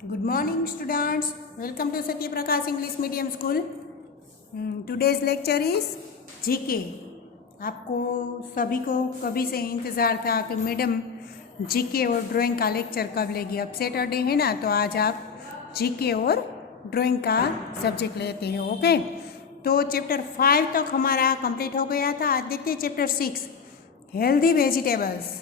Good morning, students. Welcome to Satya Prakash English Medium School. Today's lecture is GK. आपको सभी को कभी से इंतज़ार था कि मैडम जीके और ड्राइंग का लेक्चर कब लेगी. अब सैटरडे है ना, तो आज आप जीके और ड्राइंग का सब्जेक्ट लेते हो. ओके, तो चैप्टर 5 तक हमारा कंप्लीट हो गया था. आज देखते हैं चैप्टर 6, हेल्दी वेजिटेबल्स.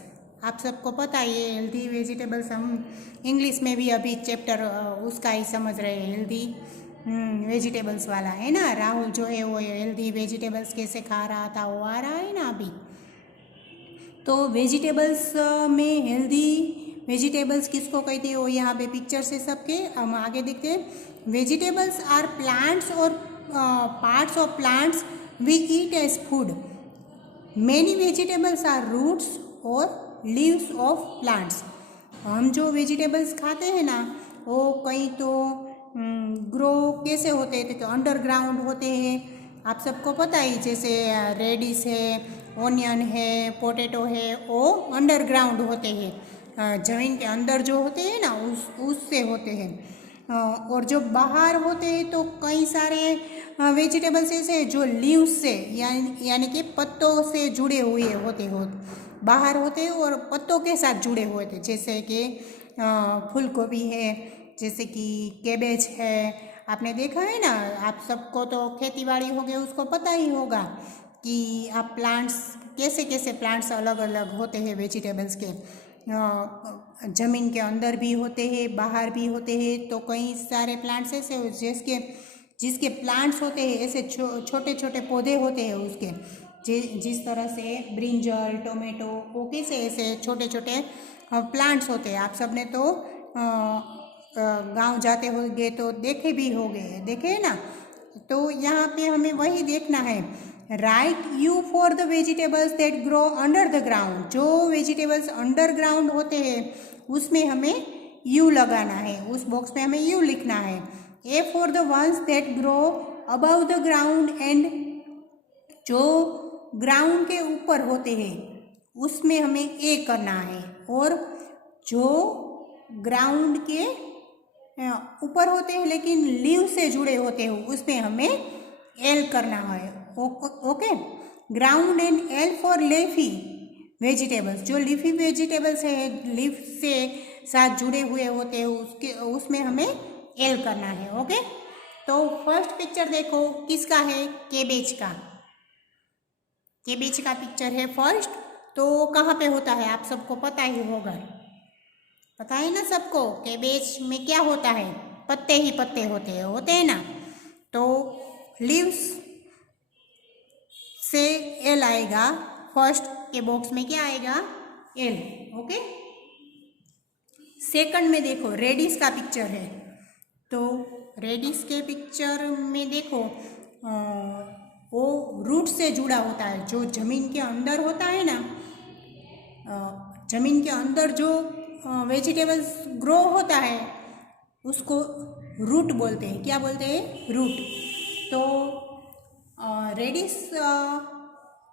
आप सबको पता है ये हेल्दी वेजिटेबल्स हम इंग्लिश में भी अभी चैप्टर उसका ही समझ रहे हैं. हेल्दी वेजिटेबल्स वाला है ना. राहुल जो है वो हेल्दी वेजिटेबल्स कैसे खा रहा था वो आ रहा है ना अभी. तो वेजिटेबल्स में हेल्दी वेजिटेबल्स किसको कहते हैं वो यहाँ पे पिक्चर से सबके हम आगे देखते हैं. वेजिटेबल्स आर प्लांट्स और parts of plants we eat as food. Many vegetables are roots और लीव्स ऑफ प्लांट्स. हम जो वेजिटेबल्स खाते हैं ना वो कहीं तो ग्रो कैसे होते हैं तो अंडरग्राउंड होते हैं. आप सबको पता ही, जैसे रेडिस है, ऑनियन है, पोटैटो है, वो अंडरग्राउंड होते हैं. ज़मीन के अंदर जो होते हैं ना उससे होते हैं. और जो बाहर होते हैं तो कई सारे वेजिटेबल्स ऐसे हैं जो लीव्स से यानी कि पत्तों से जुड़े हुए होते हो बाहर होते हैं और पत्तों के साथ जुड़े हुए थे. जैसे कि फूल गोभी है, जैसे कि कैबेज है. आपने देखा है ना, आप सबको तो खेती बाड़ी हो गई उसको पता ही होगा कि आप प्लांट्स कैसे कैसे प्लांट्स अलग अलग होते हैं वेजिटेबल्स के. ज़मीन के अंदर भी होते हैं, बाहर भी होते हैं. तो कई सारे प्लांट्स ऐसे जिसके प्लांट्स होते हैं ऐसे छोटे छोटे पौधे होते हैं उसके. जिस तरह से ब्रिंजल, टोमेटो, वो कैसे ऐसे छोटे छोटे प्लांट्स होते हैं. आप सब ने तो गांव जाते होंगे तो देखे भी देखे है ना. तो यहाँ पे हमें वही देखना है. Right you for the vegetables that grow under the ground. जो वेजिटेबल्स अंडरग्राउंड होते हैं उसमें हमें यू लगाना है. उस बॉक्स में हमें यू लिखना है. A for the ones that grow above the ground. And जो ग्राउंड के ऊपर होते हैं उसमें हमें ए करना है. और जो ग्राउंड के ऊपर होते हैं लेकिन लीव से जुड़े होते हैं उसमें हमें एल करना है. Okay, ground and L for leafy vegetables. जो लीफी वेजिटेबल्स है लीफ से साथ जुड़े हुए होते हैं उसमें हमें एल करना है. ओके, तो फर्स्ट पिक्चर देखो किसका है, केबेज का. केबेज का पिक्चर है फर्स्ट. तो कहाँ पे होता है आप सबको पता ही होगा. पता है ना सबको, केबेज में क्या होता है, पत्ते ही पत्ते होते हैं ना. तो लीव्स से एल आएगा. फर्स्ट के बॉक्स में क्या आएगा, एल. ओके, सेकंड में देखो रेडिस का पिक्चर है. तो रेडिस के पिक्चर में देखो वो रूट से जुड़ा होता है. जो ज़मीन के अंदर होता है ना, ज़मीन के अंदर जो वेजिटेबल्स ग्रो होता है उसको रूट बोलते हैं. क्या बोलते हैं, रूट. तो रेडिस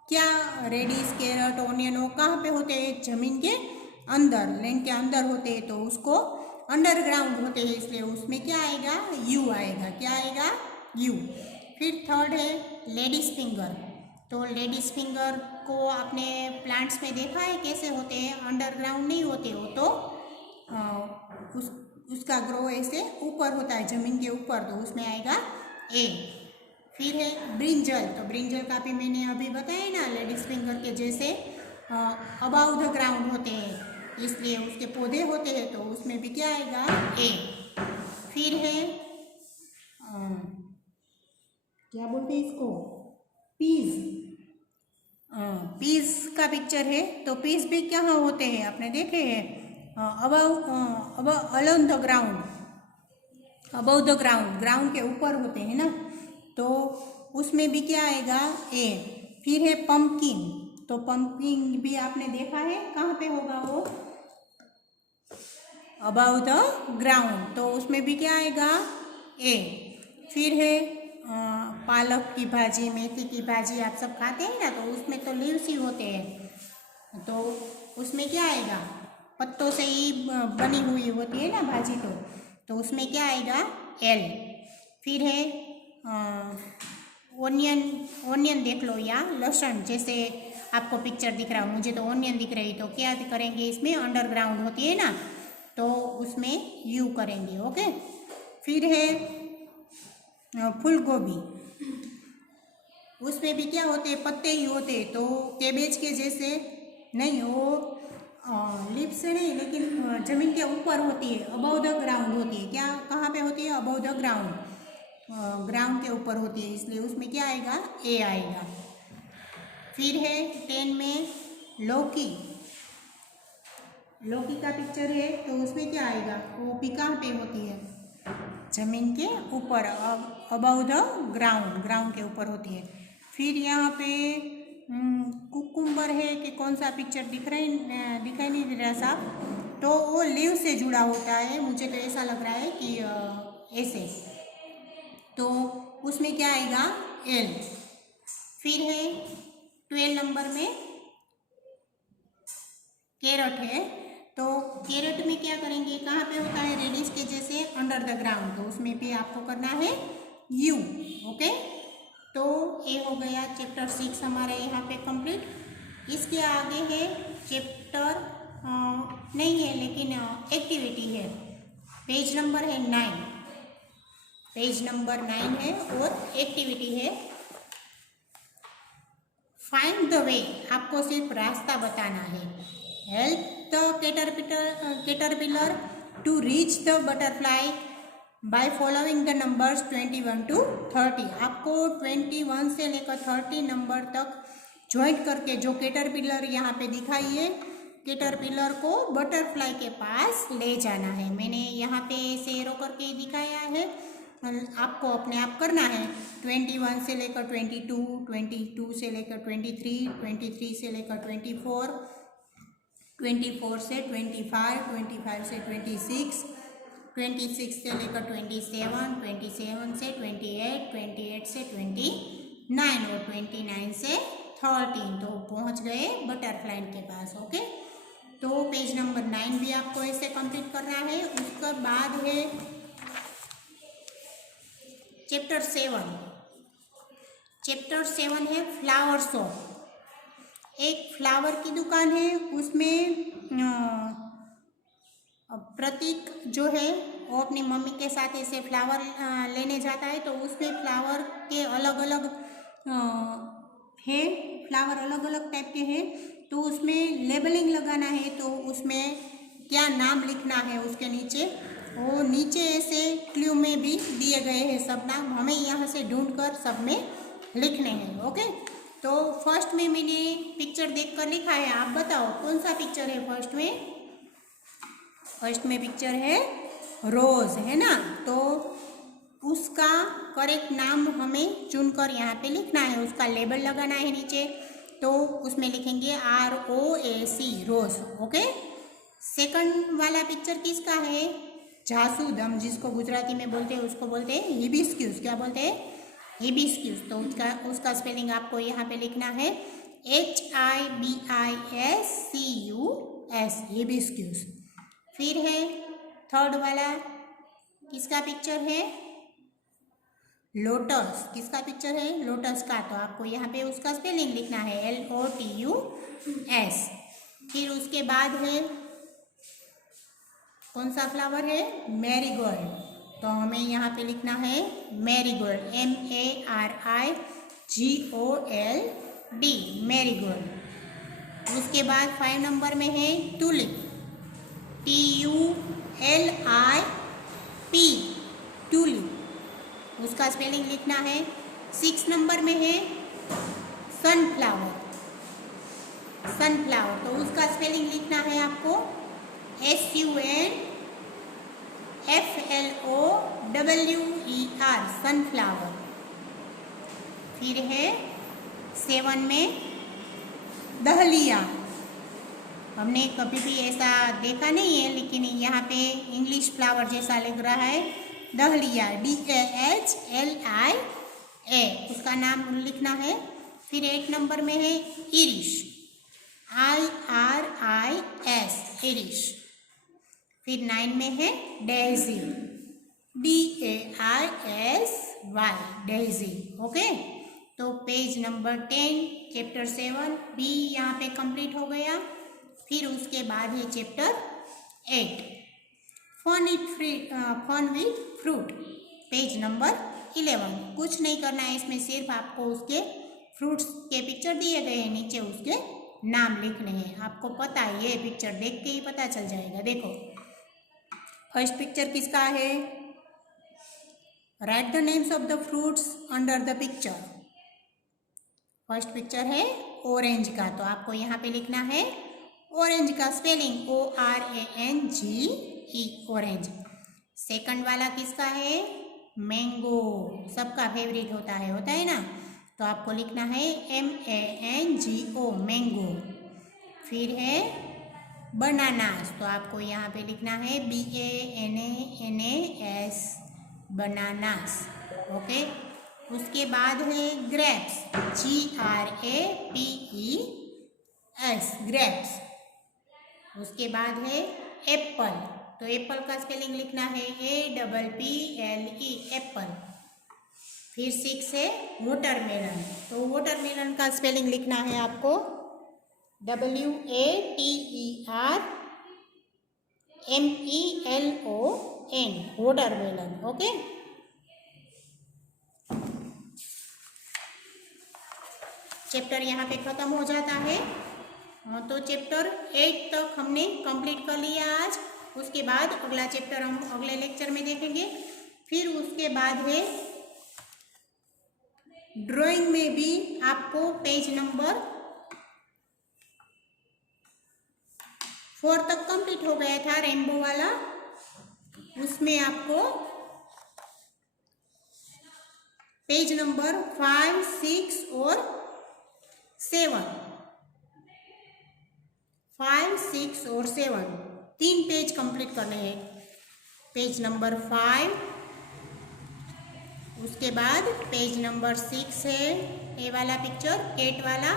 क्या, रेडिस, कैरेट, ऑनियन वो कहाँ पे होते हैं, ज़मीन के अंदर, लैंड के अंदर होते हैं. तो उसको अंडरग्राउंड होते हैं इसलिए उसमें क्या आएगा, यू आएगा. क्या आएगा, यू. फिर थर्ड है लेडीज फिंगर. तो लेडीज फिंगर को आपने प्लांट्स में देखा है कैसे होते हैं, अंडरग्राउंड नहीं होते हो. तो उसका ग्रो ऐसे ऊपर होता है ज़मीन के ऊपर, तो उसमें आएगा ए. फिर है ब्रिंजल. तो ब्रिंजल का भी मैंने अभी बताया ना, लेडीज फिंगर के जैसे अबाउ द ग्राउंड होते हैं इसलिए उसके पौधे होते हैं. तो उसमें भी क्या आएगा, ए. फिर है क्या बोलते हैं इसको, पीज. पीज का पिक्चर है. तो पीज भी कहाँ होते हैं आपने देखे हैं, alone the ground, above the ground, ground के ऊपर होते हैं ना. तो उसमें भी क्या आएगा, ए. फिर है पंपकिन. तो पंपकिन भी आपने देखा है कहाँ पे होगा वो, अबव द ग्राउंड. तो उसमें भी क्या आएगा, ए. फिर है पालक की भाजी, मेथी की भाजी आप सब खाते हैं ना, तो उसमें तो लीव्स ही होते हैं. तो उसमें क्या आएगा, पत्तों से ही बनी हुई होती है ना भाजी. तो तो उसमें क्या आएगा एल। फिर है ओनियन देख लो या लहसुन, जैसे आपको पिक्चर दिख रहा हो, मुझे तो ओनियन दिख रही, तो क्या करेंगे इसमें अंडरग्राउंड होती है ना, तो उसमें यू करेंगे। ओके। फिर है फूल गोभी, उसमें भी क्या होते हैं, पत्ते ही होते हैं, तो कैबेज के जैसे नहीं, वो लिप से नहीं लेकिन जमीन के ऊपर होती है, अबव द ग्राउंड होती है। क्या कहाँ पे होती है, अबव द ग्राउंड, ग्राउंड के ऊपर होती है, इसलिए उसमें क्या आएगा ए आएगा। फिर है 10 में लौकी, लौकी का पिक्चर है, तो उसमें क्या आएगा, वो भी कहाँ पे होती है, जमीन के ऊपर, अबव द ग्राउंड, ग्राउंड के ऊपर होती है। फिर यहाँ पे कुकुम्बर है कि कौन सा पिक्चर दिखाई नहीं दे रहा साहब, तो वो लीव से जुड़ा होता है, मुझे तो ऐसा लग रहा है कि ऐसे, तो उसमें क्या आएगा एल। फिर है 12 नंबर में कैरेट है, तो कैरेट में क्या करेंगे, कहाँ पे होता है, रेडिश के जैसे अंडर द ग्राउंड, तो उसमें भी आपको करना है यू। ओके। तो ये हो गया चैप्टर 6 हमारे यहाँ पे कंप्लीट। इसके आगे है चैप्टर नहीं है लेकिन एक्टिविटी है, पेज नंबर है 9, पेज नंबर 9 है और एक्टिविटी है फाइंड द वे, आपको सिर्फ रास्ता बताना है। Help the caterpillar to reach the butterfly by following the numbers 21 to 30। आपको 21 से लेकर 30 नंबर तक ज्वाइन करके जो कैटरपिलर यहाँ पे दिखाई है, कैटरपिलर को बटरफ्लाई के पास ले जाना है। मैंने यहाँ पे ऐसे एरो करके दिखाया है, आपको अपने आप करना है। 21 से लेकर 22, 22 से लेकर 23, 23 से लेकर 24, 24 से 25, 25 से 26, 26 से लेकर 27, 27 से 28, 28 से 29 और 29 से 13, तो पहुंच गए बटरफ्लाई के पास। ओके। तो पेज नंबर 9 भी आपको ऐसे कंप्लीट करना है। उसके बाद है चैप्टर 7। चैप्टर 7 है फ्लावर शॉप। एक फ्लावर की दुकान है, उसमें प्रतीक जो है वो अपनी मम्मी के साथ ऐसे फ्लावर लेने जाता है, तो उसमें फ्लावर के अलग अलग है, फ्लावर अलग अलग टाइप के हैं, तो उसमें लेबलिंग लगाना है, तो उसमें क्या नाम लिखना है उसके नीचे, वो नीचे ऐसे क्लू में भी दिए गए हैं सब नाम, हमें यहाँ से ढूंढकर सब में लिखने हैं। ओके। तो फर्स्ट में मैंने पिक्चर देखकर लिखा है, आप बताओ कौन सा पिक्चर है फर्स्ट में। फर्स्ट में पिक्चर है रोज, है ना, तो उसका करेक्ट नाम हमें चुनकर यहाँ पे लिखना है, उसका लेबल लगाना है नीचे, तो उसमें लिखेंगे ROAC रोज। ओके। सेकंड वाला पिक्चर किसका है, जासूद, जिसको गुजराती में बोलते हैं उसको बोलते हैं हिबिस्क्यूस। क्या बोलते हैं, हिबिस्क्यूस। तो उसका स्पेलिंग आपको यहाँ पे लिखना है HIBISCUS, हिबिस्क्यूस। फिर है थर्ड वाला, किसका पिक्चर है, लोटस। किसका पिक्चर है, लोटस का, तो आपको यहाँ पे उसका स्पेलिंग लिखना है LOTUS। फिर उसके बाद है कौन सा फ्लावर है, मैरीगोल्ड, तो हमें यहाँ पे लिखना है मैरीगोल्ड, MARIGOLD, मैरीगोल्ड। उसके बाद 5 नंबर में है टूलिप, TULIP, टूलिप, उसका स्पेलिंग लिखना है। 6 नंबर में है सनफ्लावर, सनफ्लावर, तो उसका स्पेलिंग लिखना है आपको SUNFLOWER, सनफ्लावर। फिर है 7 में दहलिया, हमने कभी भी ऐसा देखा नहीं है, लेकिन यहाँ पे इंग्लिश फ्लावर जैसा लग रहा है, दहलिया, DAHLIA, उसका नाम लिखना है। फिर 8 नंबर में है इरिश, IRIS, इरिश। फिर 9 में है डेजी, DAISY, डेजी। ओके, तो पेज नंबर 10 चैप्टर 7 बी यहाँ पे कंप्लीट हो गया। फिर उसके बाद है chapter 8 fun with fruit, page number 11। कुछ नहीं करना है इसमें, सिर्फ आपको उसके फ्रूट्स के पिक्चर दिए गए हैं, नीचे उसके नाम लिखने हैं। आपको पता है, ये पिक्चर देख के ही पता चल जाएगा। देखो फर्स्ट पिक्चर किसका है, right the names of the fruits under the picture. First picture है ऑरेंज का, तो आपको यहाँ पे लिखना है ऑरेंज का स्पेलिंग ORANGE, ऑरेंज। सेकंड वाला किसका है, मैंगो, सबका फेवरेट होता है ना, तो आपको लिखना है MANGO, मैंगो। फिर है बनानास, तो आपको यहाँ पे लिखना है BANANAS, बनानास। ओके, उसके बाद है ग्रेप्स, GRAPES, ग्रेप्स। उसके बाद है एप्पल, तो एप्पल का स्पेलिंग लिखना है APPLE, एप्पल। फिर 6 है वाटरमेलन, तो वाटरमेलन का स्पेलिंग लिखना है आपको WATERMELON, वाटरमेलन। ओके, चैप्टर यहाँ पे ख़त्म हो जाता है। तो चैप्टर 8 तक हमने कंप्लीट कर लिया आज। उसके बाद अगला चैप्टर हम अगले लेक्चर में देखेंगे। फिर उसके बाद है ड्राइंग में भी आपको पेज नंबर 4 तक कंप्लीट हो गया था, रेनबो वाला। उसमें आपको पेज नंबर 5, 6 और 7, 5, 6 और 7 3 पेज कंप्लीट करने हैं। पेज नंबर 5, उसके बाद पेज नंबर 6 है ये वाला पिक्चर कैट वाला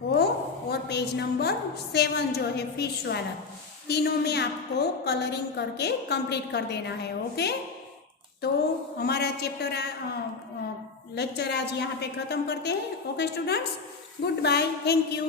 वो, और पेज नंबर 7 जो है फिश वाला। तीनों में आपको कलरिंग करके कंप्लीट कर देना है। ओके, तो हमारा चैप्टर लेक्चर आज यहाँ पे ख़त्म करते हैं। Okay students, good bye, thank you.